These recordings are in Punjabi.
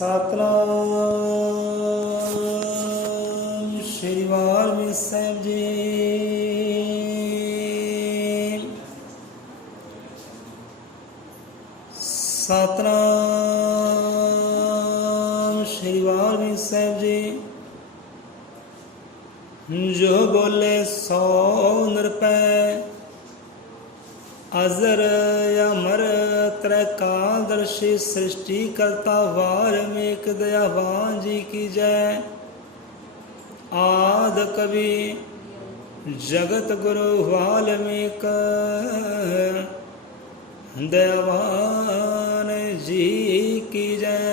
ਸਤਨਾਮ ਸ਼੍ਰੀ ਵਾਲਮੀਕ ਸਾਹਿਬ ਜੀ। ਸਤਨਾਮ ਸ਼੍ਰੀ ਵਾਲਮੀਕ ਸਾਹਿਬ ਜੀ। ਜੋ ਬੋਲੇ ਸੋ ਨਿਰਭੈ, ਅਜ਼ਰ ਅਮਰ त्रैकादर्शी सृष्टि करता वाल्मीक दयावान जी की जय। आद कवि जगत गुरु वाल्मीक दयावान जी की जय।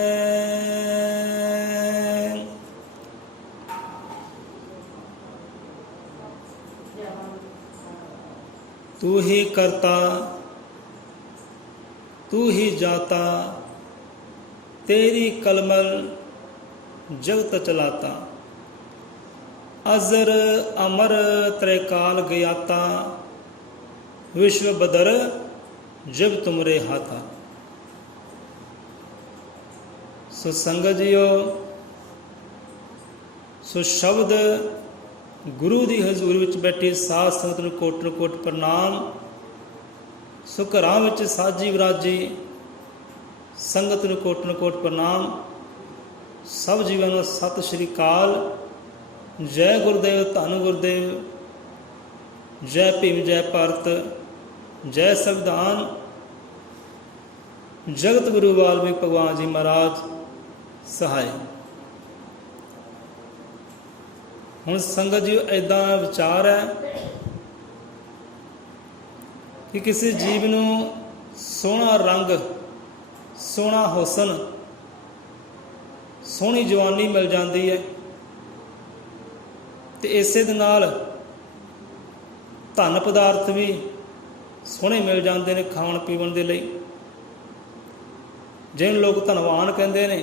तू ही करता तू ही जाता, तेरी कलमल जगत चलाता। अजर अमर त्रैकाल गयाता, विश्व बदर जब तुमरे हाथा। सो संगत जियो, सो शब्द गुरु की हजूरी विच बैठी साध संगत नूं कोट प्रणाम। सो घरां विच साजी विराजी संगत नूं कोट प्रणाम। सब जीवां नूं सत श्री अकाल। जय गुरुदेव, धन गुरुदेव, जय भीम, जय भारत, जय संविधान। जगत गुरु वाल्मीकि भगवान जी महाराज सहाय। हुण संगत जी इदां विचार है कि किसी जीव नूं सोहना रंग, सोहना हुसन, सोहनी जवानी मिल जाती है, तो इसे दे नाल धन पदार्थ भी सोहने मिल जाते हैं खाण पीवन के लिए। जिन लोग धनवान कहते हैं,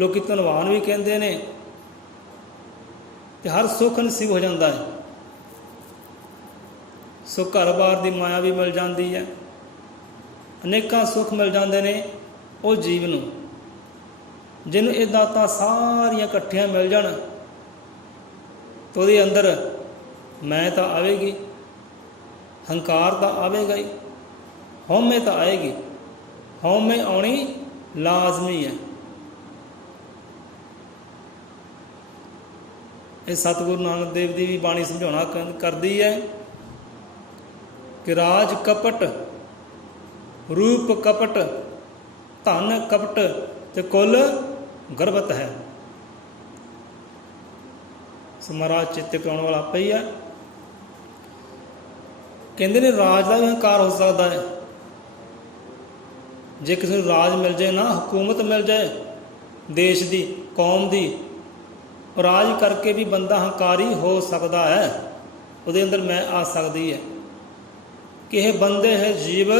लोग धनवान भी कहते हैं, तो हर सुख नसीब हो जाता है। सो घर बार की माया भी मिल जाती है, अनेकों सुख मिल जाते हैं वो जीव नूं। जिन्होंने ये दातां सारियां इकट्ठियां मिल जाण तो ਉਹਦੇ अंदर मैं तो आएगी, हंकार तो आएगा ही, हौमे तो आएगी। हौमे आनी लाजमी है। ये सतगुरु नानक देव जी भी बाणी समझाउणा करदी है कि राज कपट, रूप कपट, धन कपट ते कुल गर्भत है। सो महाराज चेते कराने वाला आपे ही है। कहते ने राज का भी हंकार हो सकता है। जे किसी को राज मिल जाए ना, हुकूमत मिल जाए देश की, कौम की, राज करके भी बंदा हंकारी हो सकता है। उसके अंदर मैं आ सकती है कि यह बंदे है जीव,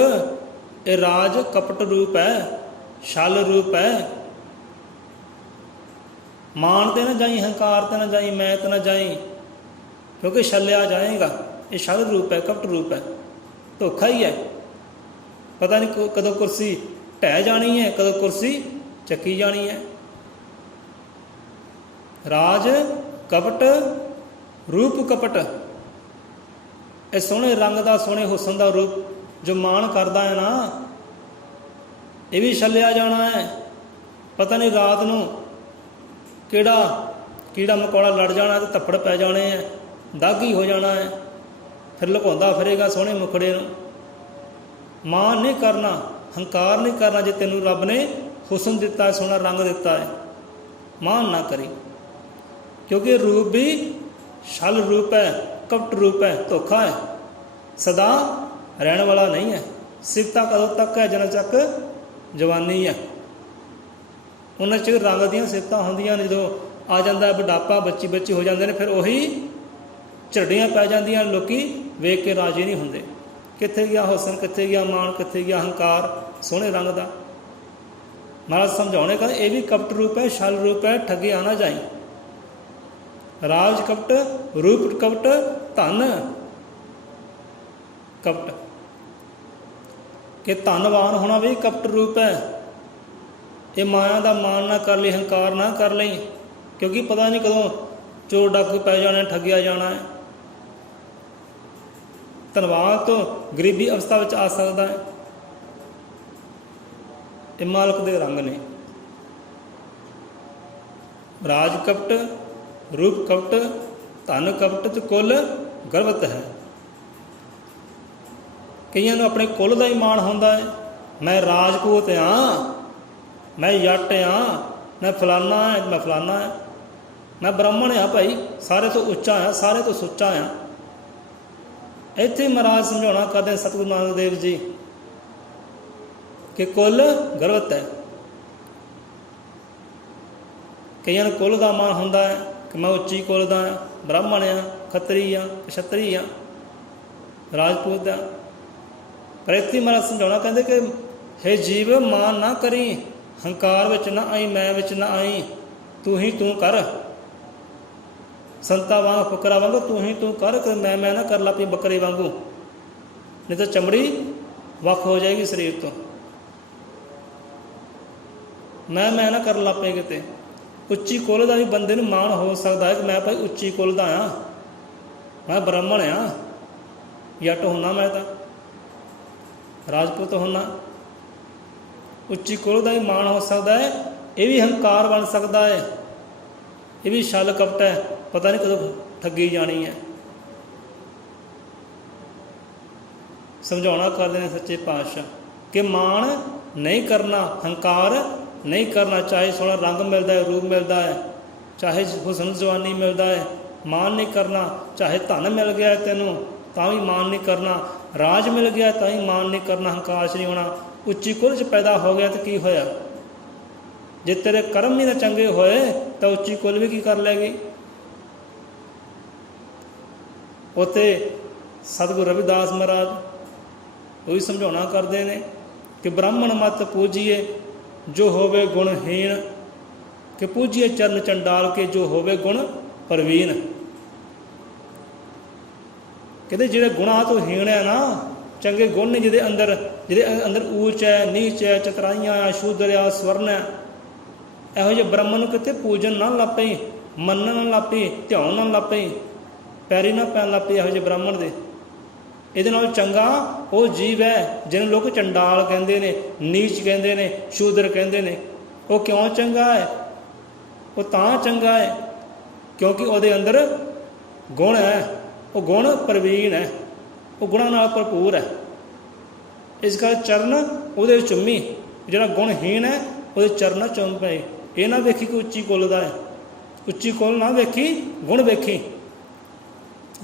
ये राज कपट रूप है, छल रूप है। मानते ना जाई, हंकारते ना जाई, मैं तो ना जाई, क्योंकि छलिया जाएगा। ये छल रूप है, कपट रूप है, धोखा ही है। पता नहीं कदों कुर्सी ढह जानी है, कदों कुर्सी चक्की जानी है। राज कपट, रूप कपट। ये सोहने रंग का, सोहने हुसन का रूप जो मान करता है ना, ये भी छलिया जाना है। पता नहीं रात नूं किहड़ा कीड़ा मकोड़ा लड़ जाना, तो थप्पड़ पै जाने हैं, दागी हो जाना है, फिर लुकाउंदा फिरेगा सोहने मुखड़े नूं। मान नहीं करना, हंकार नहीं करना। जे तैनूं रब ने हुसन दिता है, सोहना रंग दिता है, मान ना करी, क्योंकि रूप भी छल रूप है, कपट रूप है, धोखा है, सदा रहने वाला नहीं है। सिफता कदों तक है? जन तक जवानी है, उन्हें चिर रंग दियाँ सिफतां होंदियां ने। जो आ जाता है बुढ़ापा, बच्ची बच्ची हो जाते हैं, फिर उही झड़ियाँ पै जांदियां, लोग वेख के राजी नहीं होंदे। कित्थे गया हुसन, कित्थे गया मान, कित्थे गया हंकार सोहने रंग का। महाराज समझाने का ये भी कपट रूप है, छल रूप है, ठगे आना जाए। राज कपट, रूप कपट, धन कपट। कि धनवान होना भी कपट रूप है, ਇਹ ਮਾਇਆ ਦਾ ਮਾਣ ਨਾ ਕਰ ਲਈ, ਹੰਕਾਰ ਨਾ ਕਰ ਲਈ, ਕਿਉਂਕਿ ਪਤਾ ਨਹੀਂ ਕਦੋਂ ਚੋਰ ਡਾਕੂ ਪੈ ਜਾਣਾ, ਠੱਗਿਆ ਜਾਣਾ ਹੈ। ਧਨਵਾਨ ਤੋਂ ਗਰੀਬੀ ਅਵਸਥਾ ਵਿੱਚ ਆ ਸਕਦਾ ਹੈ। ਇਹ ਮਾਲਕ ਦੇ ਰੰਗ ਨੇ। ਰਾਜ ਕਪਟ, ਰੂਪ ਕਪਟ, ਧਨ ਕਪਟ ਤੇ ਕੁੱਲ ਗਰਵਤ ਹੈ। ਕਈਆਂ ਨੂੰ ਆਪਣੇ ਕੁੱਲ ਦਾ ਹੀ ਮਾਣ ਹੁੰਦਾ ਹੈ, ਮੈਂ ਰਾਜਪੂਤ ਹਾਂ, ਮੈਂ ਜੱਟ ਹਾਂ, ਮੈਂ ਫਲਾਨਾ ਹੈ, ਮੈਂ ਫਲਾਨਾ ਹੈ, ਮੈਂ ਬ੍ਰਾਹਮਣ ਹਾਂ ਭਾਈ, ਸਾਰੇ ਤੋਂ ਉੱਚਾ ਹਾਂ, ਸਾਰੇ ਤੋਂ ਸੁੱਚਾ ਹਾਂ। ਇੱਥੇ ਮਹਾਰਾਜ ਸਮਝਾਉਣਾ ਕਰਦੇ ਸਤਿਗੁਰੂ ਨਾਨਕ ਦੇਵ ਜੀ ਕਿ ਕੁੱਲ ਗਰਵਤ ਹੈ। ਕਈਆਂ ਨੂੰ ਕੁੱਲ ਦਾ ਮਾਣ ਹੁੰਦਾ ਹੈ ਕਿ ਮੈਂ ਉੱਚੀ ਕੁੱਲ ਦਾ ਹਾਂ, ਬ੍ਰਾਹਮਣ ਹਾਂ, ਖੱਤਰੀ ਹਾਂ, ਕਸ਼ੱਤਰੀ ਹਾਂ, ਰਾਜਪੂਤ ਹਾਂ। ਪਰ ਇੱਥੇ ਮਹਾਰਾਜ ਸਮਝਾਉਣਾ ਕਹਿੰਦੇ ਕਿ ਹੇ ਜੀਵ, ਮਾਣ ਨਾ ਕਰੀ, ਹੰਕਾਰ ਵਿੱਚ ਨਾ ਆਈ, ਮੈਂ ਵਿੱਚ ਨਾ ਆਈ, ਤੂੰ ਹੀ ਤੂੰ ਕਰ। ਸੰਤਾਂ ਵਾਂਗ ਫਕਰਾ ਵਾਂਗੂ ਤੂੰ ਹੀ ਤੂੰ ਕਰ, ਮੈਂ ਨਾ ਕਰ ਲਾ ਪਈ ਬੱਕਰੇ ਵਾਂਗੂ, ਨਹੀਂ ਤਾਂ ਚਮੜੀ ਵੱਖ ਹੋ ਜਾਏਗੀ ਸਰੀਰ ਤੋਂ। ਮੈਂ ਨਾ ਕਰ ਲਾ ਪਏ ਕਿਤੇ। ਉੱਚੀ ਕੁੱਲ ਦਾ ਵੀ ਬੰਦੇ ਨੂੰ ਮਾਣ ਹੋ ਸਕਦਾ ਹੈ ਕਿ ਮੈਂ ਭਾਈ ਉੱਚੀ ਕੁੱਲ ਦਾ ਹਾਂ, ਮੈਂ ਬ੍ਰਾਹਮਣ ਹਾਂ, ਜੱਟ ਹੁੰਦਾ, ਮੈਂ ਤਾਂ ਰਾਜਪੂਤ ਹੁੰਦਾ। ਉੱਚੀ ਕੁੱਲ ਦਾ ਵੀ ਮਾਣ ਹੋ ਸਕਦਾ ਹੈ। ਇਹ ਵੀ ਹੰਕਾਰ ਬਣ ਸਕਦਾ ਹੈ, ਇਹ ਵੀ ਛਲ ਕਪਟ ਹੈ, ਪਤਾ ਨਹੀਂ ਕਦੋਂ ਠੱਗੀ ਜਾਣੀ ਹੈ। ਸਮਝਾਉਣਾ ਕਰਦੇ ਨੇ ਸੱਚੇ ਪਾਤਸ਼ਾਹ ਕਿ ਮਾਣ ਨਹੀਂ ਕਰਨਾ, ਹੰਕਾਰ ਨਹੀਂ ਕਰਨਾ। ਚਾਹੇ ਸੋਹਣਾ ਰੰਗ ਮਿਲਦਾ ਹੈ, ਰੂਪ ਮਿਲਦਾ ਹੈ, ਚਾਹੇ ਹੁਸਨ ਜਵਾਨੀ ਮਿਲਦਾ ਹੈ, ਮਾਣ ਨਹੀਂ ਕਰਨਾ। ਚਾਹੇ ਧਨ ਮਿਲ ਗਿਆ ਤੈਨੂੰ ਤਾਂ ਵੀ ਮਾਣ ਨਹੀਂ ਕਰਨਾ, ਰਾਜ ਮਿਲ ਗਿਆ ਤਾਂ ਵੀ ਮਾਣ ਨਹੀਂ ਕਰਨਾ, ਹੰਕਾਰ 'ਚ ਨਹੀਂ ਹੋਣਾ। ਉੱਚੀ ਕੁੱਲ 'ਚ ਪੈਦਾ ਹੋ ਗਿਆ ਤਾਂ ਕੀ ਹੋਇਆ? ਜੇ ਤੇਰੇ ਕਰਮ ਹੀ ਨਾ ਚੰਗੇ ਹੋਏ ਤਾਂ ਉੱਚੀ ਕੁੱਲ ਵੀ ਕੀ ਕਰ ਲੈਗੀ? ਉੱਥੇ ਸਤਿਗੁਰੂ ਰਵਿਦਾਸ ਮਹਾਰਾਜ ਉਹ ਵੀ ਸਮਝਾਉਣਾ ਕਰਦੇ ਨੇ ਕਿ ਬ੍ਰਾਹਮਣ ਮਤ ਪੂਜੀਏ ਜੋ ਹੋਵੇ ਗੁਣਹੀਣ, ਕਿ ਪੂਜੀਏ ਚਰਨ ਚੰਡਾਲ ਕੇ ਜੋ ਹੋਵੇ ਗੁਣ ਪ੍ਰਵੀਨ। ਕਹਿੰਦੇ ਜਿਹੜੇ ਗੁਣਾਂ ਤੋਂ ਹੀਣ ਹੈ ਨਾ, ਚੰਗੇ ਗੁਣ ਨੇ ਜਿਹਦੇ ਅੰਦਰ ਊਚ ਹੈ, ਨੀਚ ਹੈ, ਚਤਰਾਈਆਂ ਆ, ਸ਼ੂਦਰ ਆ, ਸਵਰਨ ਹੈ, ਇਹੋ ਜਿਹੇ ਬ੍ਰਾਹਮਣ ਨੂੰ ਕਿਤੇ ਪੂਜਨ ਨਾ ਲੱਗ ਪਈ, ਮੰਨਣ ਨਾ ਲੱਗ ਪਈ, ਧਿਆਨ ਨਾ ਲੱਗ ਪਈ, ਪੈਰੀ ਨਾ ਪੈਣ ਲੱਗ ਪਈ ਇਹੋ ਜਿਹੇ ਬ੍ਰਾਹਮਣ ਦੇ। ਇਹਦੇ ਨਾਲ ਚੰਗਾ ਉਹ ਜੀਵ ਹੈ ਜਿਹਨੂੰ ਲੋਕ ਚੰਡਾਲ ਕਹਿੰਦੇ ਨੇ, ਨੀਚ ਕਹਿੰਦੇ ਨੇ, ਸ਼ੂਦਰ ਕਹਿੰਦੇ ਨੇ। ਉਹ ਕਿਉਂ ਚੰਗਾ ਹੈ? ਉਹ ਤਾਂ ਚੰਗਾ ਹੈ ਕਿਉਂਕਿ ਉਹਦੇ ਅੰਦਰ ਗੁਣ ਹੈ, ਉਹ ਗੁਣ ਪ੍ਰਵੀਨ ਹੈ, ਉਹ ਗੁਣਾਂ ਨਾਲ ਭਰਪੂਰ ਹੈ। ਇਸ ਕਰਕੇ ਚਰਨ ਉਹਦੇ ਚੁੰਮੀ। ਜਿਹੜਾ ਗੁਣਹੀਣ ਹੈ ਉਹਦੇ ਚਰਨ ਚੁੰਮ ਪਏ। ਇਹ ਨਾ ਵੇਖੀ ਕਿ ਉੱਚੀ ਕੁੱਲ ਦਾ ਹੈ, ਉੱਚੀ ਕੁੱਲ ਨਾ ਵੇਖੀ, ਗੁਣ ਵੇਖੀ।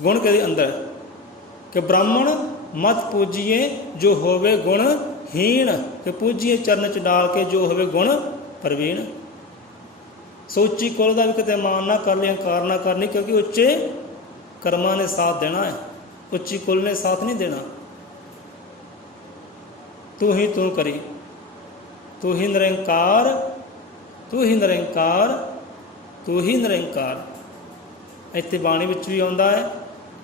ਗੁਣ ਕਿਹਦੇ ਅੰਦਰ? ਕਿ ਬ੍ਰਾਹਮਣ ਮਤ ਪੂਜੀਏ ਜੋ ਹੋਵੇ ਗੁਣਹੀਣ, ਕਿ ਪੂਜੀਏ ਚਰਨ 'ਚ ਡਾਲ ਕੇ ਜੋ ਹੋਵੇ ਗੁਣ ਪ੍ਰਵੀਨ। ਸੋ ਉੱਚੀ ਕੁੱਲ ਦਾ ਵੀ ਕਿਤੇ ਮਾਣ ਨਾ ਕਰ ਲਈ, ਹੰਕਾਰ ਨਾ ਕਰਨੀ, ਕਿਉਂਕਿ ਉੱਚੇ ਕਰਮਾਂ ਨੇ ਸਾਥ ਦੇਣਾ ਹੈ, ਉੱਚੀ ਕੁੱਲ ਨੇ ਸਾਥ ਨਹੀਂ ਦੇਣਾ। ਤੂੰ ਹੀ ਤੂੰ ਕਰੀ, ਤੂੰ ਹੀ ਨਿਰੰਕਾਰ, ਤੂੰ ਹੀ ਨਿਰੰਕਾਰ, ਤੂੰ ਹੀ ਨਿਰੰਕਾਰ। ਇੱਥੇ ਬਾਣੀ ਵਿੱਚ ਵੀ ਆਉਂਦਾ ਹੈ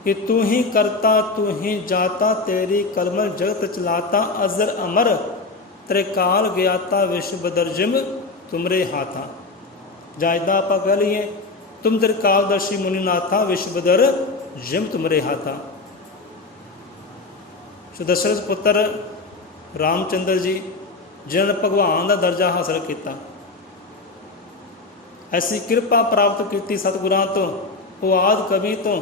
ਕਿ ਤੂੰ ਹੀ ਕਰਤਾ ਤੂੰ ਹੀ ਜਾਤਾ, ਤੇਰੀ ਕਲਮਲ ਜਗਤ ਚਲਾਤਾ, ਅਜ਼ਰ ਅਮਰ ਤ੍ਰਿਕਾਲ ਗਿਆਤਾ, ਵਿਸ਼ਵ ਦਰਜਮ ਤੁਮਰੇ ਹਾਥਾ। ਜਾਂ ਇੱਦਾਂ ਆਪਾਂ ਕਹਿ ਲਈਏ, ਤੁਮ ਤ੍ਰਿਕਾਲਦਰਸ਼ੀ ਮੁਨੀਨਾਥਾ, ਵਿਸ਼ਵਦਰ ਜਿਮ ਤੁਮਰੇ ਹਾਥਾ। ਸੋ ਦਸ਼ਰਥ ਪੁੱਤਰ ਰਾਮਚੰਦਰ ਜੀ ਜਿਨ੍ਹਾਂ ਨੇ ਭਗਵਾਨ ਦਾ ਦਰਜਾ ਹਾਸਲ ਕੀਤਾ, ਐਸੀ ਕਿਰਪਾ ਪ੍ਰਾਪਤ ਕੀਤੀ ਸਤਿਗੁਰਾਂ ਤੋਂ, ਉਹ ਆਦਿ ਕਵੀ ਤੋਂ,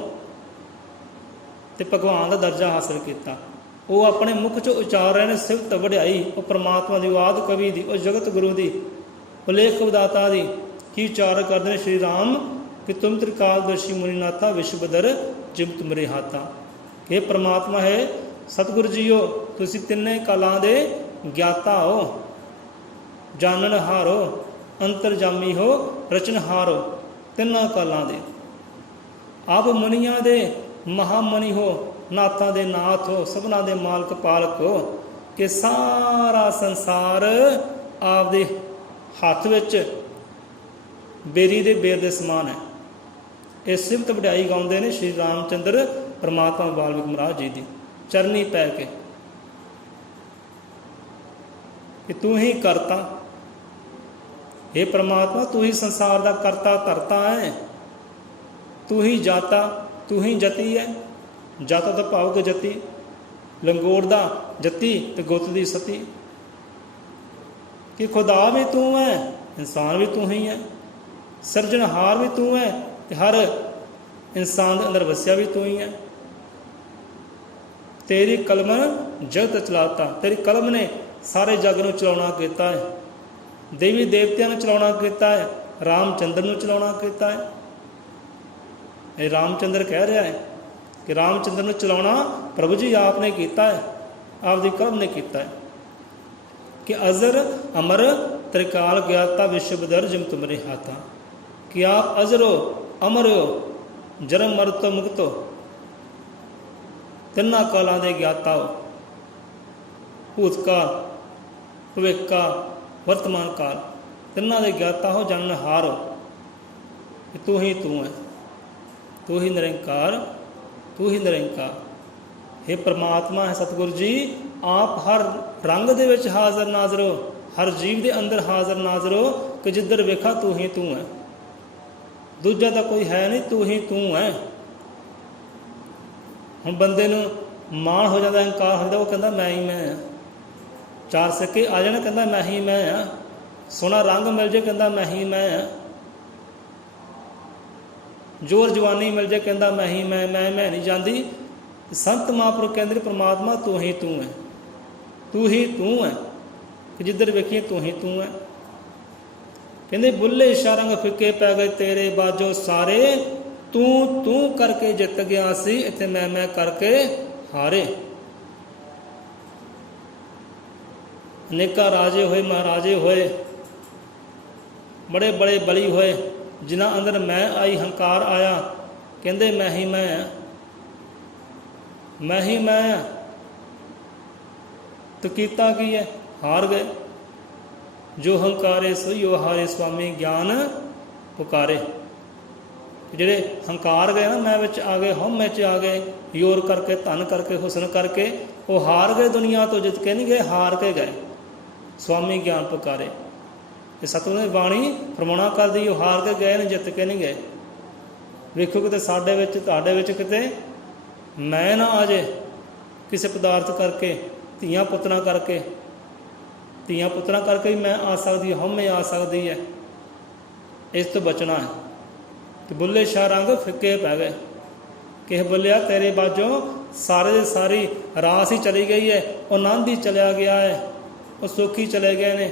ਤੇ ਭਗਵਾਨ ਦਾ ਦਰਜਾ ਹਾਸਲ ਕੀਤਾ। ਉਹ ਆਪਣੇ ਮੁਖ 'ਚੋਂ ਉਚਾਰ ਰਹੇ ਨੇ ਸਿਫਤ ਵਡਿਆਈ ਉਹ ਪਰਮਾਤਮਾ ਦੀ, ਉਹ ਆਦਿ ਕਵੀ ਦੀ, ਉਹ ਜਗਤ ਗੁਰੂ ਦੀ, ਉਹ ਲੇਖ ਵਿਦਾਤਾ ਦੀ। ਕੀ ਉਚਾਰ ਕਰਦੇ ਨੇ ਸ਼੍ਰੀ ਰਾਮ ਕਿ ਤੁਮ ਤ੍ਰਿਕਾਲਦਰਸ਼ੀ ਮੁਨੀਨਾਥਾ, ਵਿਸ਼ਵਦਰ ਜਿਮ ਤੁਮਰੇ ਹਾਥਾ। ਕਿ ਪਰਮਾਤਮਾ ਹੈ ਸਤਿਗੁਰੂ ਜੀਓ, ਤੁਸੀਂ ਤਿੰਨੇ ਕਾਲਾਂ ਦੇ ਗਿਆਤਾ ਹੋ, ਜਾਣਨਹਾਰ ਹੋ, ਅੰਤਰਜਾਮੀ ਹੋ, ਰਚਨਹਾਰ ਹੋ, ਤਿੰਨਾਂ ਕਾਲਾਂ ਦੇ। ਆਪ ਮੁਨੀਆਂ ਦੇ ਮਹਾਮੁਨੀ ਹੋ, ਨਾਥਾਂ ਦੇ ਨਾਥ ਹੋ, ਸਭਨਾਂ ਦੇ ਮਾਲਕ ਪਾਲਕ ਹੋ, ਕਿ ਸਾਰਾ ਸੰਸਾਰ ਆਪਦੇ ਹੱਥ ਵਿੱਚ ਬੇਰੀ ਦੇ ਬੇਰ ਦੇ ਸਮਾਨ ਹੈ। ਇਹ ਸਿਫਤ ਵਡਿਆਈ ਗਾਉਂਦੇ ਨੇ ਸ਼੍ਰੀ ਰਾਮਚੰਦਰ ਪਰਮਾਤਮਾ ਵਾਲਮੀਕ ਮਹਾਰਾਜ ਜੀ ਦੀ, ਚਰਨੀ ਪੈ ਕੇ ਕਿ ਤੂੰ ਹੀ ਕਰਤਾ, हे परमात्मा तू ही संसार का करता धरता है, तू ही जाता तू ही जती है। जाता तो भाव के जती, लंगोड़ दा जती तो गुत दी सती। कि खुदा भी तू है, इंसान भी तू ही है, सिरजनहार भी तू है, ते हर इंसान के अंदर वसिया भी तू ही है। तेरी कलम जगत चलाता, तेरी कलम ने सारे जग नूं चलाउणा कीता है, देवी देवतियां नूं चलाउणा कीता है, रामचंद्र नूं चलाउणा कीता है। ये रामचंद्र कह रहा है कि रामचंद्र नूं चलाउणा प्रभु जी आपने कीता है, आपदी कलम ने कीता है। कि अजर अमर त्रिकाल ज्ञाता विश्व दर्जम तुमरे हाथा। कि आप अजर हो, अमर हो, जन्म मर तो मुक्त हो, तिन्ना कालों के ज्ञाता हो, भूतकाल भविष्यकाल वर्तमान काल तिन्ना के ज्ञाता हो, जानहार हो। तू ही तू है, तू ही निरंकार, तू ही निरंकार। हे परमात्मा है सतगुरु जी, आप हर रंग दे विच हाज़र नाज़र हो, हर जीव के अंदर हाज़र नाज़र हो। कि जिधर वेखा तू ही तू है, दूजा तो कोई है नहीं, तू ही तू है। हुण बंदे नूं माण हो जाता, हंकार हो जाता, वो कहता मैं ही मैं हाँ। चार सिक्के आ जाने कहता मैं ही मैं हाँ, सोना रंग मिल जाए कहता मैं ही मैं हाँ, जोर जवानी मिल जाए कहता मैं ही मैं नहीं जाती। संत महापुरुष कहते परमात्मा तू ही तू है, तू ही तू है। कि जिधर वेखिए तू ही तू है। कहते बुल्ले शारंग फिके पै गए तेरे बाजो सारे, तू तू करके जित गया सी, इत्थे मैं करके हारे। अनेका राजे होए महाराजे होए, बड़े बड़े बली होए, जिन्हां अंदर मैं आई हंकार आया, कहते मैं ही मैं हाँ, मैं ही मैं हाँ। तो कीता की है, हार गए। जो हंकारे सोईओ हारे, स्वामी ज्ञान पुकारे। ਜਿਹੜੇ हंकार गए ना, मैं विच आ गए, हम में आ गए, योर करके धन करके हुसन करके, वो हार गए, दुनिया तो जित के नहीं गए, हार के गए। स्वामी ज्ञान पुकारे, ये सतगुरू ने बाणी फरमाउणा कर दी, वो हार के गए ने, जित के नहीं गए। वेखो किते साडे विच तुहाडे विच किते मैं ना आ जाए, किसी पदार्थ करके, धीआं पुत्तरां करके, धीआं पुत्तरां करके भी मैं आ सकती है, हम में आ सकती है। इस तो बचना है। तो बुल्ले शाह रंग फिके पै गए। किस बोलिया तेरे बाजों सारे दे सारी रास ही चली गई है, वो आनंद ही चलिया गया है, वो सुख ही चले गए ने,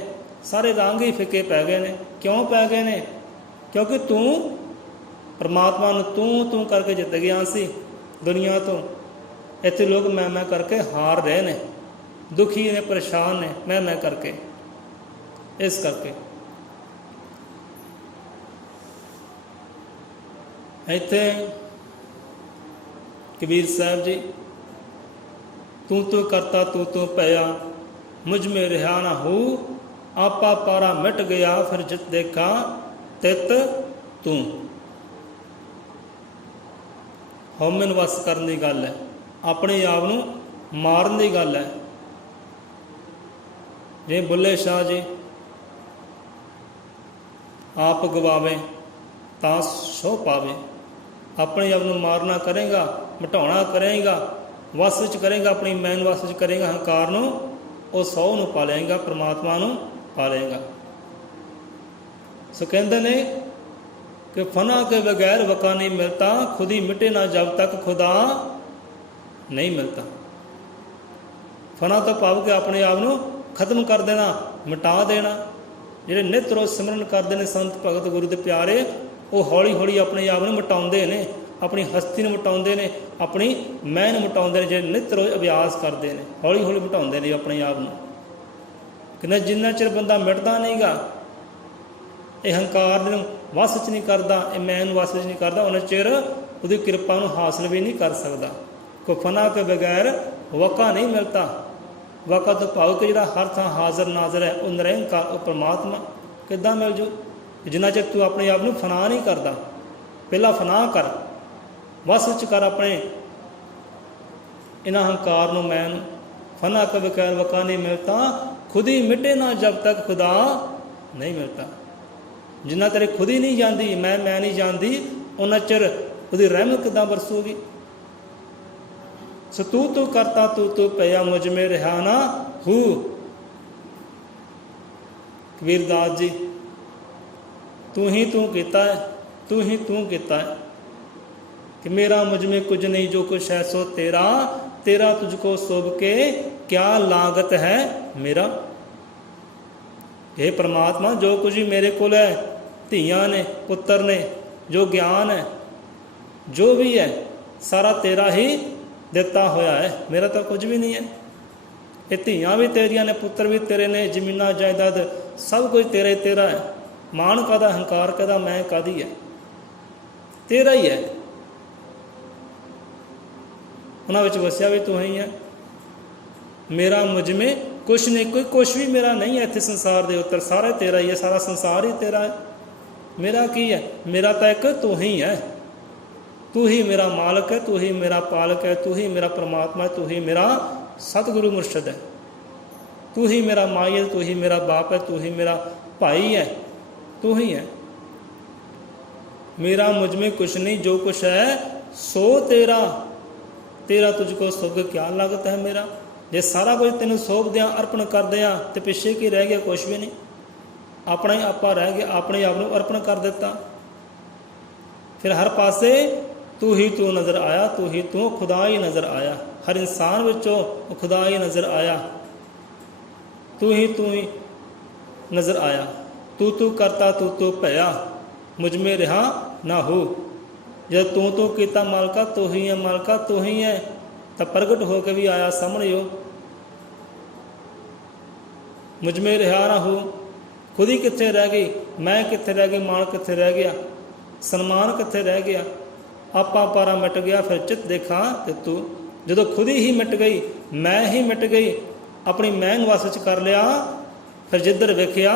सारे रंग ही फिके पै गए ने। क्यों पै गए ने? क्योंकि तू परमात्मा नूं तू तू करके जित गया सी दुनिया तो। इत्थे लोग मैं करके हार रहे ने, दुखी ने, परेशान ने, मैं करके। इस करके इत्थे कबीर साहब जी, तू तो करता तू तो पया, मुझ में रहा ना हो, आपा पारा मिट गया, फिर जित देखा तित तू। हौमे नूं वस करन दी गल है, अपने आप नूं मारन दी गल है। जे बुल्ले शाह जी आप गवावे तां सो पावे। अपने आप नूं मारना करेगा, मिटाउणा करेगा, वस विच करेगा, अपनी मैन वस विच करेगा, हंकार नूं ਉਹ 100 ਨੂੰ ਪਾ ਲਏਗਾ, परमात्मा ਨੂੰ पा लेगा। सो कहते ने कि फना के बगैर वका नहीं मिलता, खुद ही मिटे ना जब तक खुदा नहीं मिलता। फना तो भाव के अपने आप ਨੂੰ खत्म कर देना, मिटा देना। ਜਿਹੜੇ ਨਿਤ ਰੋਜ਼ ਸਿਮਰਨ ਕਰਦੇ ਨੇ ਸੰਤ ਭਗਤ ਗੁਰੂ ਦੇ ਪਿਆਰੇ, ਉਹ ਹੌਲੀ ਹੌਲੀ ਆਪਣੇ ਆਪ ਨੂੰ ਮਿਟਾਉਂਦੇ ਨੇ, ਆਪਣੀ ਹਸਤੀ ਨੂੰ ਮਿਟਾਉਂਦੇ ਨੇ, ਆਪਣੀ ਮੈਂ ਨੂੰ ਮਿਟਾਉਂਦੇ ਨੇ। ਜਿਹੜੇ ਨਿਤ ਰੋਜ਼ ਅਭਿਆਸ ਕਰਦੇ ਨੇ, ਹੌਲੀ ਹੌਲੀ ਮਿਟਾਉਂਦੇ ਨੇ ਆਪਣੇ ਆਪ ਨੂੰ। ਕਿੰਨਾ ਜਿੰਨਾ ਚਿਰ ਬੰਦਾ ਮਿਟਦਾ ਨਹੀਂਗਾ, ਇਹ ਹੰਕਾਰ ਨੂੰ ਵਸ 'ਚ ਨਹੀਂ ਕਰਦਾ, ਇਹ ਮੈਂ ਨੂੰ ਵਸ 'ਚ ਨਹੀਂ ਕਰਦਾ, ਉਹਨਾਂ ਚਿਰ ਉਹਦੀ ਕਿਰਪਾ ਨੂੰ ਹਾਸਲ ਵੀ ਨਹੀਂ ਕਰ ਸਕਦਾ। ਕੋਈ ਫਨਾ ਕੇ ਬਗੈਰ ਵਕਾ ਨਹੀਂ ਮਿਲਤਾ। ਵਕਾ ਤੋਂ ਭਾਵ ਕਿ ਜਿਹੜਾ ਹਰ ਥਾਂ ਹਾਜ਼ਰ ਨਾਜ਼ਰ ਹੈ, ਉਹ ਨਿਰੰਕਾਰ, ਉਹ ਪਰਮਾਤਮਾ ਕਿੱਦਾਂ ਮਿਲ ਜੂ? ਜਿੰਨਾ ਚਿਰ ਤੂੰ ਆਪਣੇ ਆਪ ਨੂੰ ਫਨਾ ਨਹੀਂ ਕਰਦਾ। ਪਹਿਲਾਂ ਫਨਾ ਕਰ, ਵਸ ਵਿੱਚ ਕਰ ਆਪਣੇ ਇਹਨਾਂ ਹੰਕਾਰ ਨੂੰ, ਮੈਂ ਨੂੰ। ਫਨਾ ਕੇ ਬਗੈਰ ਵਕਾ ਨਹੀਂ ਮਿਲਤਾ, खुद ही मिटे ना जब तक खुदा नहीं मिलता। ਜਿੰਨਾ ਤੇਰੇ ਖੁਦ ਹੀ ਨਹੀਂ ਜਾਂਦੀ, ਮੈਂ ਨਹੀਂ ਜਾਣਦੀ, ਉਹਨਾਂ ਚਿਰ ਉਹਦੀ ਰਹਿਮਤ ਕਿੱਦਾਂ ਵਰਸੂਗੀ। ਸੋ ਤੂੰ ਕਰਤਾ ਤੂੰ ਪਿਆ ਮੁਝ ਮੇ ਰਿਹਾ ਨਾ ਹੂ। ਕਬੀਰਦਾਸ ਜੀ, ਤੂੰ ਹੀ ਤੂੰ ਕੀਤਾ ਹੈ, ਤੂੰ ਹੀ ਤੂੰ ਕੀਤਾ ਹੈ कि मेरा मुझ में कुछ नहीं जो कुछ है सो तेरा, तेरा तुझको शोभ के क्या लागत है मेरा। हे परमात्मा, जो कुछ भी मेरे को है, ਧੀਆਂ ਨੇ, ਪੁੱਤਰ ਨੇ, ਜੋ ਗਿਆਨ ਹੈ, जो भी है सारा तेरा ही ਦਿੱਤਾ ਹੋਇਆ ਹੈ, मेरा तो कुछ भी नहीं है। ਇਹ ਧੀਆਂ ਵੀ ਤੇਰੀਆਂ ਨੇ, ਪੁੱਤਰ ਵੀ ਤੇਰੇ ਨੇ, ਜ਼ਮੀਨਾਂ ਜਾਇਦਾਦ ਸਭ ਕੁਝ ਤੇਰਾ ਹੀ ਤੇਰਾ ਹੈ। ਮਾਣ ਕਾਹਦਾ, ਹੰਕਾਰ ਕਾਹਦਾ, ਮੈਂ ਕਾਹਦੀ ਹੈ, ਤੇਰਾ ਹੀ ਹੈ। ਉਹਨਾਂ ਵਿੱਚ ਵਸਿਆ ਵੀ ਤੂੰ ਹੀ ਹੈ। ਮੇਰਾ ਮੁਝ ਮੇ ਕੁਛ ਨਹੀਂ, ਕੋਈ ਕੁਛ ਵੀ ਮੇਰਾ ਨਹੀਂ ਹੈ ਇੱਥੇ ਸੰਸਾਰ ਦੇ ਉੱਤੇ, ਸਾਰਾ ਤੇਰਾ ਹੀ ਹੈ, ਸਾਰਾ ਸੰਸਾਰ ਹੀ ਤੇਰਾ ਹੈ। ਮੇਰਾ ਕੀ ਹੈ? ਮੇਰਾ ਤਾਂ ਇੱਕ ਤੂੰ ਹੀ ਹੈ। ਤੂੰ ਹੀ ਮੇਰਾ ਮਾਲਕ ਹੈ, ਤੂੰ ਹੀ ਮੇਰਾ ਪਾਲਕ ਹੈ, ਤੂੰ ਹੀ ਮੇਰਾ ਪਰਮਾਤਮਾ ਹੈ, ਤੂੰ ਹੀ ਮੇਰਾ ਸਤਿਗੁਰੂ ਮੁਰਸ਼ਿਦ ਹੈ, ਤੂੰ ਹੀ ਮੇਰਾ ਮਾਈ ਹੈ, ਤੂੰ ਹੀ ਮੇਰਾ ਬਾਪ ਹੈ, ਤੂੰ ਹੀ ਮੇਰਾ ਭਾਈ ਹੈ, ਤੂੰ ਹੀ ਹੈ। ਮੇਰਾ ਮੁਝ ਮੇ ਕੁਛ ਨਹੀਂ, ਜੋ ਕੁਛ ਹੈ ਸੋ ਤੇਰਾ, ਤੇਰਾ ਤੁਝਕੋ ਸੁੱਗ ਕਿਆ ਲਾਗਤ ਹੈ ਮੇਰਾ। ਜੇ ਸਾਰਾ ਕੁਝ ਤੈਨੂੰ ਸੌਂਪ ਦਿਆਂ, ਅਰਪਣ ਕਰ ਦਿਆਂ, ਤੇ ਪਿੱਛੇ ਕੀ ਰਹਿ ਗਿਆ? ਕੁਛ ਵੀ ਨਹੀਂ, ਆਪਣਾ ਹੀ ਆਪਾ ਰਹਿ ਗਿਆ, ਆਪਣੇ ਆਪ ਨੂੰ ਅਰਪਣ ਕਰ ਦਿੱਤਾ। ਫਿਰ ਹਰ ਪਾਸੇ ਤੂੰ ਹੀ ਤੂੰ ਨਜ਼ਰ ਆਇਆ, ਤੂੰ ਹੀ ਤੂੰ, ਖੁਦਾ ਹੀ ਨਜ਼ਰ ਆਇਆ। ਹਰ ਇਨਸਾਨ ਵਿੱਚੋਂ ਉਹ ਖੁਦਾ ਹੀ ਨਜ਼ਰ ਆਇਆ, ਤੂੰ ਹੀ ਨਜ਼ਰ ਆਇਆ। ਤੂੰ ਕਰਤਾ ਤੂੰ ਭਇਆ ਮੁਝ ਮੇ ਰਿਹਾ ਨਾ ਹੋ। जब तू ਕੀਤਾ ਮਾਲਕਾ, ਤੂੰ ਹੀ ਹੈ ਮਾਲਕਾ, ਤੂੰ ਹੀ ਹੈ, ਤਾਂ ਪ੍ਰਗਟ ਹੋ ਕੇ ਵੀ ਆਇਆ ਸਾਹਮਣੇ ਹੋ। ਮੁਝ ਮੇ ਰਿਹਾ ਨਾ ਹੋ, ਖੁਦ ਹੀ ਕਿੱਥੇ ਰਹਿ ਗਈ, ਮੈਂ ਕਿੱਥੇ ਰਹਿ ਗਈ, ਮਾਣ ਕਿੱਥੇ ਰਹਿ ਗਿਆ, ਸਨਮਾਨ ਕਿੱਥੇ ਰਹਿ ਗਿਆ, ਆਪਾ ਪਾਰਾ ਮਿਟ ਗਿਆ। ਫਿਰ ਚਿੱਤ ਦੇਖਾਂ ਤੇ ਤੂੰ, ਜਦੋਂ ਖੁਦ ਹੀ ਮਿਟ ਗਈ, ਮੈਂ ਹੀ ਮਿਟ ਗਈ, ਆਪਣੀ ਮੈਂ ਨੂੰ ਵਸ 'ਚ ਕਰ ਲਿਆ, ਫਿਰ ਜਿੱਧਰ ਵੇਖਿਆ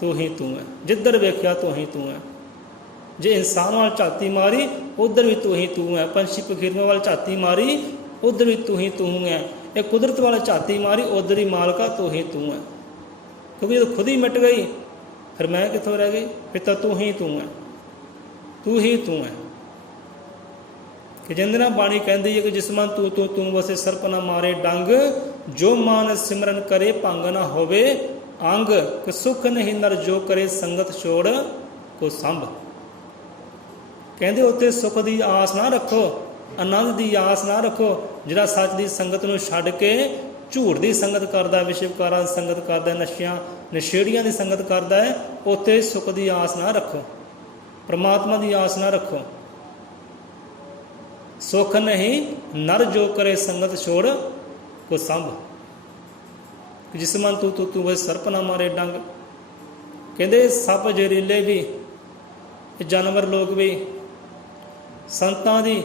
ਤੂੰ ਹੀ ਤੂੰ ਹੈ, ਜਿੱਧਰ ਵੇਖਿਆ ਤੂੰ ਹੀ ਤੂੰ ਹੈ। ਜੇ ਇਨਸਾਨ ਵੱਲ ਝਾਤੀ ਮਾਰੀ, ਉੱਧਰ ਵੀ ਤੂੰ ਹੀ ਤੂੰ ਹੈ। ਪੰਛੀ ਪਖੀਰਾਂ ਵੱਲ ਝਾਤੀ ਮਾਰੀ, ਉੱਧਰ ਵੀ ਤੂੰ ਹੀ ਤੂੰ ਹੈ। ਇਹ ਕੁਦਰਤ ਵੱਲ ਝਾਤੀ ਮਾਰੀ, ਉੱਧਰ ਹੀ ਮਾਲਕਾ ਤੂੰ ਹੀ ਤੂੰ ਹੈ। ਕਿਉਂਕਿ ਜਦੋਂ ਖੁਦ ਹੀ ਮਿਟ ਗਈ, ਫਿਰ ਮੈਂ ਕਿੱਥੋਂ ਰਹਿ ਗਈ? ਫਿਰ ਤਾਂ ਤੂੰ ਹੀ ਤੂੰ ਹੈ, ਤੂੰ ਹੀ ਤੂੰ ਹੈ। ਕਿ ਜਿੰਦੇ ਨਾਲ ਬਾਣੀ ਕਹਿੰਦੀ ਹੈ ਕਿ ਜਿਸ ਮਨ ਤੂੰ ਵਸੇ ਸਰਪ ਨਾ ਮਾਰੇ ਡੰਗ, ਜੋ ਮਾਨਸ ਸਿਮਰਨ ਕਰੇ ਭੰਗ ਨਾ ਹੋਵੇ ਅੰਗ, ਕਿ ਸੁਖ ਨਹੀਂ ਨਰ ਜੋ ਕਰੇ ਸੰਗਤ ਛੋੜ ਕੋ ਸੰਭ। ਕਹਿੰਦੇ ਉੱਥੇ ਸੁੱਖ ਦੀ ਆਸ ਨਾ ਰੱਖੋ, ਆਨੰਦ ਦੀ ਆਸ ਨਾ ਰੱਖੋ। ਜਿਹੜਾ ਸੱਚ ਦੀ ਸੰਗਤ ਨੂੰ ਛੱਡ ਕੇ ਝੂਠ ਦੀ ਸੰਗਤ ਕਰਦਾ, ਵਿਸ਼ੇ ਵਿਕਾਰਾਂ ਦੀ ਸੰਗਤ ਕਰਦਾ, ਨਸ਼ਿਆਂ ਨਸ਼ੇੜੀਆਂ ਦੀ ਸੰਗਤ ਕਰਦਾ ਹੈ, ਉੱਥੇ ਸੁੱਖ ਦੀ ਆਸ ਨਾ ਰੱਖੋ, ਪਰਮਾਤਮਾ ਦੀ ਆਸ ਨਾ ਰੱਖੋ। ਸੁੱਖ ਨਹੀਂ ਨਰ ਜੋ ਕਰੇ ਸੰਗਤ ਛੋੜ ਕੋ ਸੰਭ, ਜਿਸ ਮਨ ਤੂੰ ਵੇ ਸਰਪ ਨਾ ਮਾਰੇ ਡੰਗ। ਕਹਿੰਦੇ ਸੱਪ ਜ਼ਹਿਰੀਲੇ ਵੀ, ਜਾਨਵਰ ਲੋਕ ਵੀ ਸੰਤਾਂ ਦੀ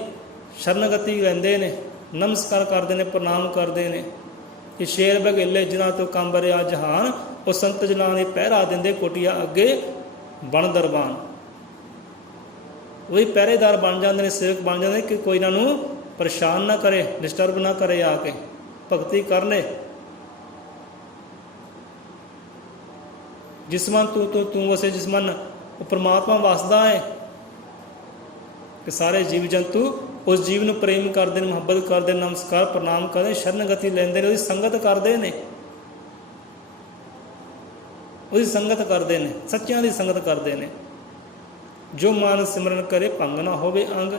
ਸ਼ਰਨਗਤੀ ਲੈਂਦੇ ਨੇ, ਨਮਸਕਾਰ ਕਰਦੇ ਨੇ, ਪ੍ਰਣਾਮ ਕਰਦੇ ਨੇ। ਕਿ ਸ਼ੇਰ ਬਘੇਲੇ ਜਿਨ੍ਹਾਂ ਤੋਂ ਕੰਬ ਰਿਹਾ ਜਹਾਨ, ਉਹ ਸੰਤ ਜਨਾਂ ਦੀ ਪਹਿਰਾ ਦਿੰਦੇ ਕੋਟੀਆਂ ਅੱਗੇ ਬਣ ਦਰਬਾਨ। ਉਹੀ ਪਹਿਰੇਦਾਰ ਬਣ ਜਾਂਦੇ ਨੇ, ਸੇਵਕ ਬਣ ਜਾਂਦੇ ਨੇ ਕਿ ਕੋਈ ਇਹਨਾਂ ਨੂੰ ਪਰੇਸ਼ਾਨ ਨਾ ਕਰੇ, ਡਿਸਟਰਬ ਨਾ ਕਰੇ, ਆ ਕੇ ਭਗਤੀ ਕਰ ਲੈ। ਜਿਸ ਮਨ ਤੂੰ ਵਸੇ, ਜਿਸ ਮਨ ਉਹ ਪਰਮਾਤਮਾ ਵਸਦਾ ਹੈ, ਕਿ ਸਾਰੇ ਜੀਵ ਜੰਤੂ ਉਸ ਜੀਵ ਨੂੰ ਪ੍ਰੇਮ ਕਰਦੇ ਨੇ, ਮੁਹੱਬਤ ਕਰਦੇ, ਨਮਸਕਾਰ ਪ੍ਰਣਾਮ ਕਰਦੇ, ਸ਼ਰਨਗਤੀ ਲੈਂਦੇ ਨੇ, ਉਹਦੀ ਸੰਗਤ ਕਰਦੇ ਨੇ, ਉਹਦੀ ਸੰਗਤ ਕਰਦੇ ਨੇ, ਸੱਚਿਆਂ ਦੀ ਸੰਗਤ ਕਰਦੇ ਨੇ। ਜੋ ਮਾਨਸ ਸਿਮਰਨ ਕਰੇ ਭੰਗ ਨਾ ਹੋਵੇ ਅੰਗ।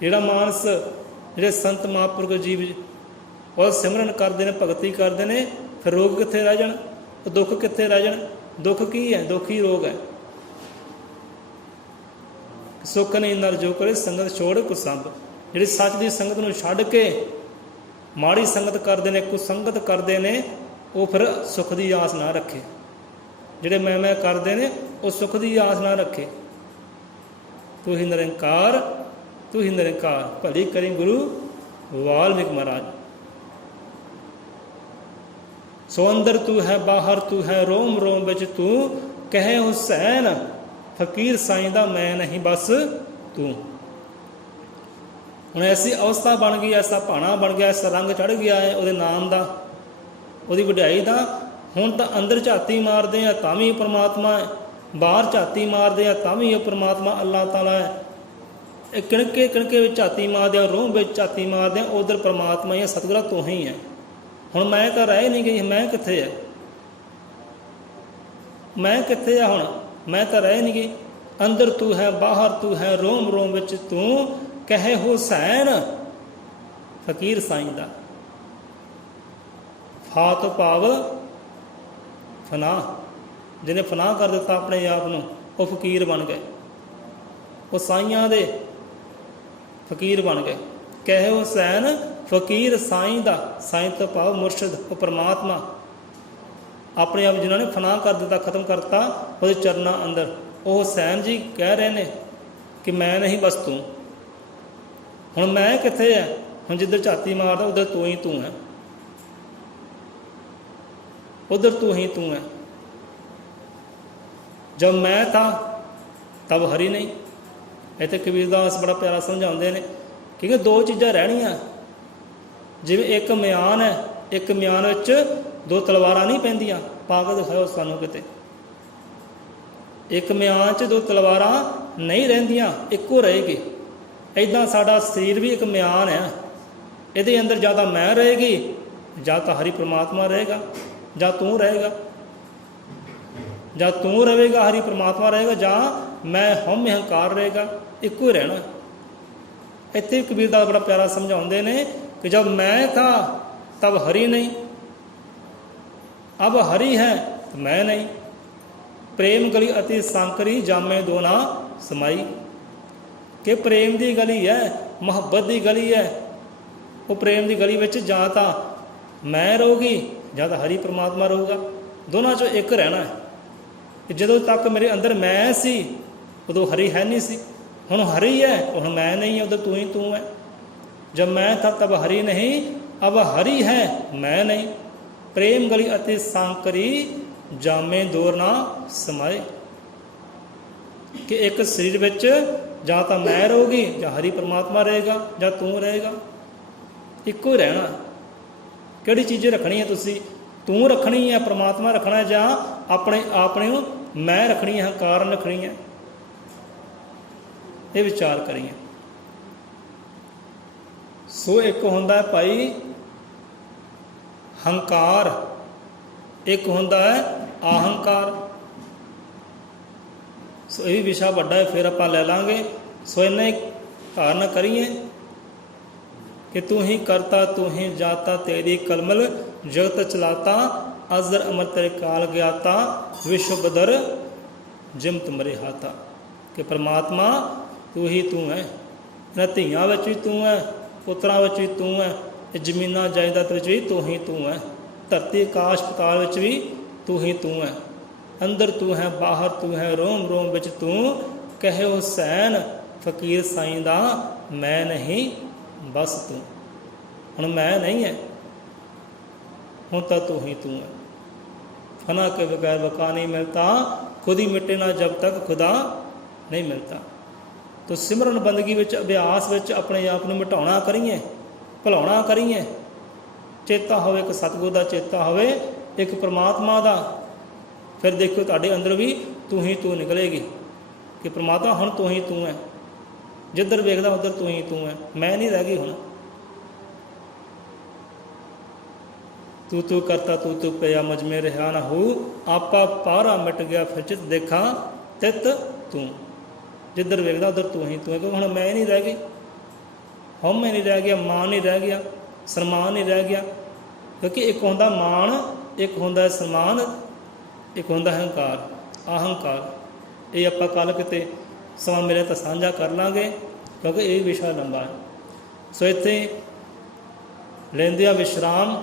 ਜਿਹੜਾ ਮਾਨਸ, ਜਿਹੜੇ ਸੰਤ ਮਹਾਂਪੁਰਖ ਜੀਵ ਉਹ ਸਿਮਰਨ ਕਰਦੇ ਨੇ, ਭਗਤੀ ਕਰਦੇ ਨੇ, ਫਿਰ ਰੋਗ ਕਿੱਥੇ ਰਹਿ ਜਾਣ, ਉਹ ਦੁੱਖ ਕਿੱਥੇ ਰਹਿ ਜਾਣ। ਦੁੱਖ ਕੀ ਹੈ? ਦੁੱਖ ਹੀ ਰੋਗ ਹੈ। ਸੁੱਖ ਨਹੀਂ ਨਰ ਜੋ ਕਰੇ ਸੰਗਤ ਛੋੜ ਕੁਸੰਭ। ਜਿਹੜੀ ਸੱਚ ਦੀ ਸੰਗਤ ਨੂੰ ਛੱਡ ਕੇ ਮਾੜੀ ਸੰਗਤ ਕਰਦੇ ਨੇ, ਕੁਸੰਗਤ ਕਰਦੇ ਨੇ, ਉਹ ਫਿਰ ਸੁੱਖ ਦੀ ਆਸ ਨਾ ਰੱਖੇ। ਜਿਹੜੇ ਮੈਂ ਕਰਦੇ ਨੇ, ਉਹ ਸੁੱਖ ਦੀ ਆਸ ਨਾ ਰੱਖੇ। ਤੂੰ ਹੀ ਨਿਰੰਕਾਰ, ਤੂੰ ਹੀ ਨਿਰੰਕਾਰ, ਭਲੀ ਕਰੀ ਗੁਰੂ ਵਾਲਮੀਕ ਮਹਾਰਾਜ। ਸੋ ਅੰਦਰ ਤੂੰ ਹੈ, ਬਾਹਰ ਤੂੰ ਹੈ, ਰੋਮ ਰੋਮ ਵਿੱਚ ਤੂੰ, ਕਹੇ ਹੁਸੈਨ ਫਕੀਰ ਸਾਈਂ ਦਾ ਮੈਂ ਨਹੀਂ ਬਸ ਤੂੰ। ਹੁਣ ਐਸੀ ਅਵਸਥਾ ਬਣ ਗਈ, ਐਸਾ ਭਾਣਾ ਬਣ ਗਿਆ, ਐਸਾ ਰੰਗ ਚੜ੍ਹ ਗਿਆ ਹੈ ਉਹਦੇ ਨਾਮ ਦਾ, ਉਹਦੀ ਵਡਿਆਈ ਦਾ। ਹੁਣ ਤਾਂ ਅੰਦਰ ਝਾਤੀ ਮਾਰਦੇ ਆ ਤਾਂ ਵੀ ਪਰਮਾਤਮਾ ਹੈ, ਬਾਹਰ ਝਾਤੀ ਮਾਰਦੇ ਆ ਤਾਂ ਵੀ ਉਹ ਪ੍ਰਮਾਤਮਾ ਅੱਲਾਹ ਤਾਲਾ ਹੈ। ਇਹ ਕਿਣਕੇ ਕਿਣਕੇ ਵਿੱਚ ਝਾਤੀ ਮਾਰਦੇ ਆ, ਰੂਹ ਵਿੱਚ ਝਾਤੀ ਮਾਰਦੇ ਆ, ਉਧਰ ਪ੍ਰਮਾਤਮਾ ਹੀ ਹੈ, ਸਤਿਗੁਰਾ ਤੂੰ ਹੀ ਹੈ। ਹੁਣ ਮੈਂ ਤਾਂ ਰਹਿ ਨਹੀਂ ਗਈ, ਮੈਂ ਕਿੱਥੇ ਹੈ, ਮੈਂ ਕਿੱਥੇ ਆ ਹੁਣ, ਮੈਂ ਤਾਂ ਰਹਿ ਨਹੀਂ ਗਈ। ਅੰਦਰ ਤੂੰ ਹੈ, ਬਾਹਰ ਤੂੰ ਹੈ, ਰੋਮ ਰੋਮ ਵਿੱਚ ਤੂੰ, ਕਹੇ ਹੁਸੈਨ ਫਕੀਰ ਸਾਈਂ ਦਾ। ਫਾ ਤੋਂ ਭਾਵ ਫਨਾ, ਜਿਹਨੇ ਫਨਾ ਕਰ ਦਿੱਤਾ ਆਪਣੇ ਆਪ ਨੂੰ, ਉਹ ਫਕੀਰ ਬਣ ਗਏ, ਉਹ ਸਾਈਆਂ ਦੇ ਫਕੀਰ ਬਣ ਗਏ। ਕਹੇ ਹੁਸੈਨ ਫਕੀਰ ਸਾਈਂ ਦਾ, ਸਾਈਂ ਤੋਂ ਭਾਵ ਮੁਰਸ਼ਿਦ, ਉਹ ਪਰਮਾਤਮਾ ਆਪਣੇ ਆਪ ਜਿਨ੍ਹਾਂ ਨੇ ਫਨਾ ਕਰ ਦਿੱਤਾ, ਖਤਮ ਕਰਤਾ ਉਹਦੇ ਚਰਨਾਂ ਅੰਦਰ, ਉਹ ਹੁਸੈਨ ਜੀ ਕਹਿ ਰਹੇ ਨੇ ਕਿ ਮੈਂ ਨਹੀਂ ਬਸ ਤੂੰ। ਹੁਣ ਮੈਂ ਕਿੱਥੇ ਹੈ, ਹੁਣ ਜਿੱਧਰ ਝਾਤੀ ਮਾਰਦਾ ਉਧਰ ਤੂੰ ਹੀ ਤੂੰ ਹੈ, उधर तू ही तू है। जब मैं था तब हरी नहीं। इतने कबीरदास बड़ा प्यारा समझाते हैं, क्योंकि दो चीज़ां रहनियां, जिवें एक म्यान है, एक म्यान विच दो तलवारां नहीं पैंदियां, पा के दिखाओ सानूं किते। एक म्यान च दो तलवारां नहीं रहिंदियां, इक्को रहेगी। इदां साडा शरीर भी एक म्यान है, इहदे अंदर जां तां मैं रहेगी, जां तां हरि परमात्मा रहेगा, जां तू रहेगा, जां तू रहेगा हरि परमात्मा रहेगा, जां मैं हम हंकार रहेगा, इक्को ही रहना। इत्थे कबीरदास बड़ा प्यारा समझाते हैं कि जब मैं था तब हरि नहीं, अब हरि है तो मैं नहीं। प्रेम गली अति सांकरी जामे दो ना समाई। कि प्रेम की गली है, मुहब्बत की गली है, वो प्रेम की गली में जां तां मैं रहूगी, जां तां हरि परमात्मा रहूगा, दोनों चों एक रहना है। कि जदों तक मेरे अंदर मैं सी उदों हरि है नहीं सी, हुण हरि है हुण मैं नहीं है, उधर तू ही तू है। जब मैं था तब हरि नहीं, अब हरि है मैं नहीं। प्रेम गली अति सांकरी जामे दूर ना समाए। कि एक शरीर विच जां तां मैं रहूगी, जां हरि परमात्मा रहेगा, जां तू रहेगा, इक्को ही रहना। किहड़ी चीज़ रखनी है तुसी? तू रखनी है, परमात्मा रखना है, जां अपने आप नूं मैं रखनी है, हंकार रखनी है? ये विचार करिए। सो एक हुंदा है भाई हंकार, एक हुंदा है आहंकार। सो ये विषय वड्डा है, फिर आपां लै लांगे। सो इन्ना ही धारणा करिए कि तू ही करता तू ही जाता, तेरी कलमल जगत चलाता, अजर अमर तेरे काल ज्ञाता, विश्व बदर जिम तुमरे हाथा। कि परमात्मा तू ही तू है, इन्हां धीआं विच भी तू है, पुत्रां विच भी तू है, जमीनां जायदाद विच भी तू ही तू है, धरती आकाश पताल विच भी तू ही तू है। अंदर तू है, बाहर तू है, रोम रोम विच तू। कहे हुसैन फकीर साईं दा, मैं नहीं बस तू। हुण मैं नहीं है, हुण तां तू ही तू है। फना के बगैर बका नहीं मिलता, खुद ही मिटे ना जब तक खुदा नहीं मिलता। तो सिमरन बंदगी विच, अभ्यास विच अपने आप को मिटाउणा करिए, भुलाउणा करिए। चेता होवे एक सतगुर दा, चेता होवे एक परमात्मा दा, फिर देखो तुहाडे अंदर भी तू ही तू निकलेगी। कि परमात्मा हुण तू ही तू है, जिधर वेखदा उधर तू ही तू है, मैं नहीं रह गई हुण। तू तू करता तू तू पिया मुझ में रहा ना हो, आपा पारा मिट गया फिर चित देखा तित तू। जिधर वेखदा उधर तू ही तू है। क्योंकि हुण मैं नहीं रह गई, हम में नहीं रह गया, मान नहीं रह गया, सन्मान नहीं रह गया। क्योंकि एक होंदा मान, एक होंदा सन्मान, एक होंदा हंकार, आहंकार। ये आपां कल किते समा मिले तो साझा कर लांगे, क्योंकि ये विषय लंबा है। सो इत्थे लैंदे आ विश्राम।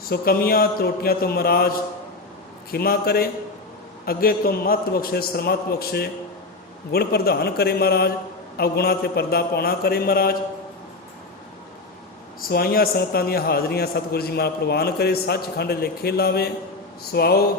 सो कमियां त्रुटियां तो महाराज खिमा करे, अगे तो मत बख्शे, सरमत बख्शे, गुण प्रधान करे महाराज, अवगुणा ते पर्दा पाउणा करे महाराज। सवाइयां संगतां दीयां हाज़रियां सतगुरु जी महाराज प्रवान करे, सचखंड लेखे लावे। सुआओ